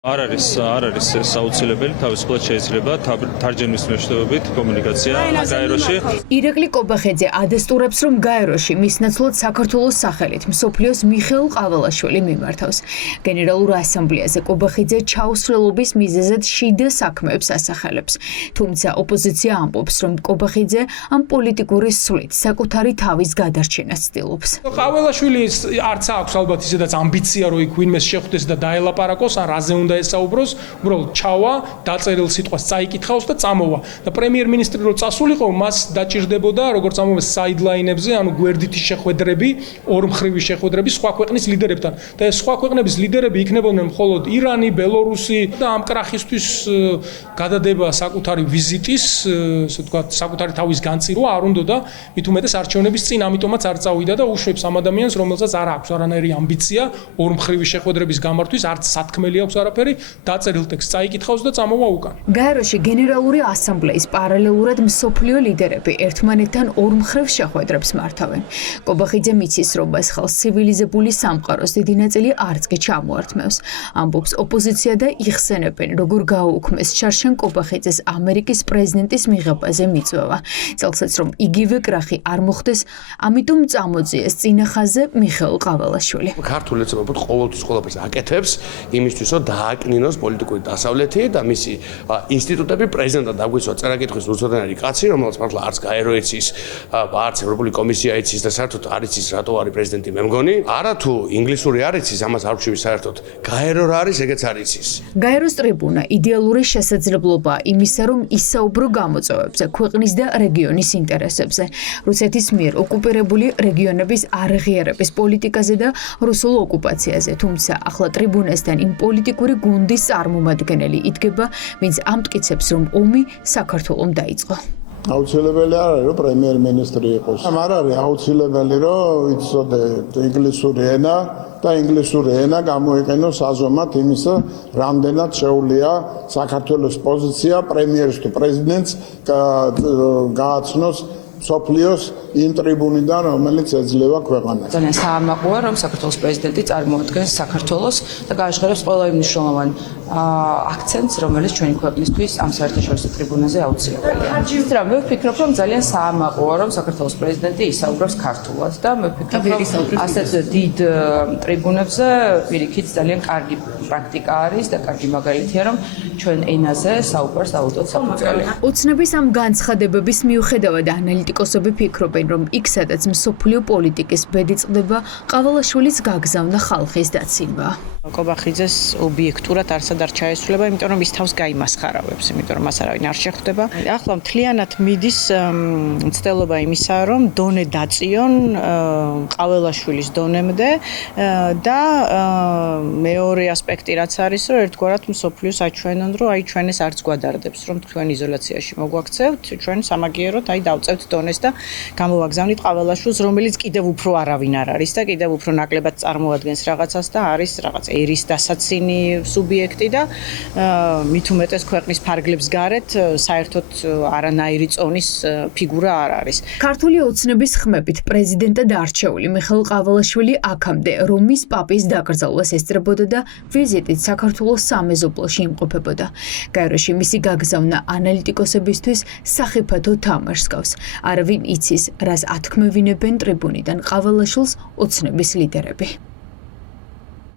არ არის საუცილებელი, თავისუფლად შეიძლება თარჯემნის მეშვეობით კომუნიკაცია გაეროში. ირაკლი კობახიძე ადასტურებს, რომ გაეროში მის ნაცვლად საქართველოს სახელით მსოფლიოს მიხეილ ყაველაშვილი მიმართავს. გენერალურ ასამბლეაზე კობახიძე ჩაუსვლელობის მიზეზად შიდა საქმეებს ასახელებს. თუმცა ოპოზიცია ამბობს, რომ კობახიძე ამ პოლიტიკური სვლით საკუთარი თავის გადარჩენას ცდილობს. ყაველაშვილის არც აქვს ალბათ ისედაც ამბიცია, რომ იქ ვინმეს შეხვდეს და დაელაპარაკოს, ან რაზე უნდა ესაუბროს, უბრალოდ ჩავა, დაწერილ სიტყვას წაიკითხავს და წამოვა. და პრემიერ-მინისტრი რო წასულიყო, მას დაჭირდებოდა, როგორც ამოვეს საიდლაინებზე, ანუ გვერდითი შეხვედრები, ორმხრივი შეხვედრები სხვა ქვეყნის ლიდერებთან. და ეს სხვა ქვეყნების ლიდერები იქნებოდნენ მხოლოდ ირანი, ბელორუსი და ამ კრახისთვის გადადება საკუთარი ვიზიტის, ესე ვთქვათ, საკუთარი თავის განწირვა არ უნდოდა, მით უმეტეს არჩევნების წინ, ამიტომაც არ წავიდა და უშვებს ამ ადამიანს, რომელსაც არ აქვს არანაირი ამბიცია ორმხრივი შეხვედრების გამართვის, არც სათქმელი აქვს არაფერი. დაწერილ ტექსტს წაიკითხავს და წამოვა უკან. გაეროში გენერალური ასამბლეის პარალელურად მსოფლიო ლიდერები ერთმანეთთან ორმხრივ შეხვედრებს მართავენ. კობახიძე მიცის, რომ ეს ხალხს ცივილიზებული სამყაროს დიდი ნაწილი არც კი ჩამოართმევს. ამბობს ოპოზიცია და იხსენებენ, როგორ გააუქმეს შარშან კობახიძეს ამერიკის პრეზიდენტის მიღებაზე მიწვევა. წელსაც, რომ იგივე კრახი არ მოხდეს, ამიტომ წამოძიეს წინახაზე მიხეილ ყაველაშვილი. ქართული ეცნობოდ ყოველთვის ყველაფერს აკეთებს იმისთვის, რომ დააკნინოს პოლიტიკური დასავლეთი და მისი ინსტიტუტები პრეზიდენტად დაგვისვა წერა-კითხვის უცოდნარი კაცი, რომელიც მართლა არც გაერო იცის, არც ევროპული კომისია იცის და საერთოდ არ იცის რატო არის პრეზიდენტი მე მგონი. არა თუ ინგლისური არ იცის, ამას არ ვშვი საერთოდ. გაერო რა არის, ეგეც არ იცის. გაეროს ტრიბუნა იდეალური შესაძლებლობაა იმისა, რომ ისაუბრო გამოწვევებზე, ქვეყნის და რეგიონის ინტერესებზე, რუსეთის მიერ ოკუპირებული რეგიონების არაღიარების პოლიტიკაზე და რუსულ ოკუპაციაზე. თუმცა ახლა ტრიბუნასთან იმ პოლიტიკური გუნდის წარმომადგენელი იდგება, ვინც ამტკიცებს, რომ ომი საქართველომ დაიწყო. აუცილებელი არ არის, რომ პრემიერ-მინისტრი იყოს. არ არის აუცილებელი, რომ იცოდეთ ინგლისური ენა და ინგლისური ენა გამოიყენოს აზომად იმისა, რამდენად შეუძლია საქართველოს პოზიცია პრემიერს თუ პრეზიდენტს გააცნოს სოფლიოს იმ ტრიბუნიდან, რომელიც ეძლევა ქვეყანას. ძალიან საამაყოა, რომ საქართველოს პრეზიდენტი წარმოადგენს საქართველოს და გააჟღერებს ყველა იმ მნიშვნელოვან აქცენტს, რომელიც ჩვენი ქვეყნისთვის ამ საერთაშორისო ტრიბუნაზე აუცილებელია. რა მე ვფიქრობ, რომ ძალიან საამაყოა, რომ საქართველოს პრეზიდენტი ისაუბრებს ქართულად და მე ვფიქრობ, რომ ასეთ დიდ ტრიბუნებზე პირიქით ძალიან კარგი პრაქტიკა არის და კარგი მაგალითია, რომ ჩვენ ენაზე საუბარს აუწევთ საფუძველი. ოცნების ამ განცხადებების მიუხედავად ანალიტიკოსები ფიქრობენ, რომ იქ სადაც მსოფლიო პოლიტიკის ბედი წყდება, ყაველაშვილის გაგზავნა ხალხის დაცინვა. კობახიძეს ობიექტურად არცად არ ჩაესრულება, იმიტომ რომ ის თავს გაიმასხარავებს, იმიტომ რომ მას არავინ არ შეხვდება. ახლა მთლიანად მიდის მცდელობა იმისა, რომ დონე დაწიონ ყაველაშვილის დონემდე და მეორე ასპექტი რაც არის, რომ ერთგვარად მსოფლიოს აჩვენონ, რომ აი ჩვენ ეს არც გვადარდებს, რომ თქვენ იზოლაციაში მოგვაქცევთ, ჩვენ სამაგიეროდ აი დავწევთ დონეს და გამოვაგზავნით ყაველაშვილს, რომელიც კიდევ უფრო არავინ არ არის და კიდევ უფრო ნაკლებად წარმოადგენს რაღაცას და არის რაღაც ერის დასაცინი სუბიექტი და მით უმეტეს ქვეყნის ფარგლებს გარეთ საერთოდ არანაირი წონის ფიგურა არ არის. ქართული ოცნების ხმებით პრეზიდენტად არჩეული მიხეილ ყაველაშვილი აქამდე რომის პაპის დაკრძალვას ესწრებოდა და ვიზიტით საქართველოს სამეზობლოში იმყოფებოდა. გაეროში მისი გაგზავნა ანალიტიკოსებისთვის სახიფათო თამაშს გავს. არავინ იცის, რას ათქმევინებენ ტრიბუნიდან ყაველაშვილს ოცნების ლიდერები.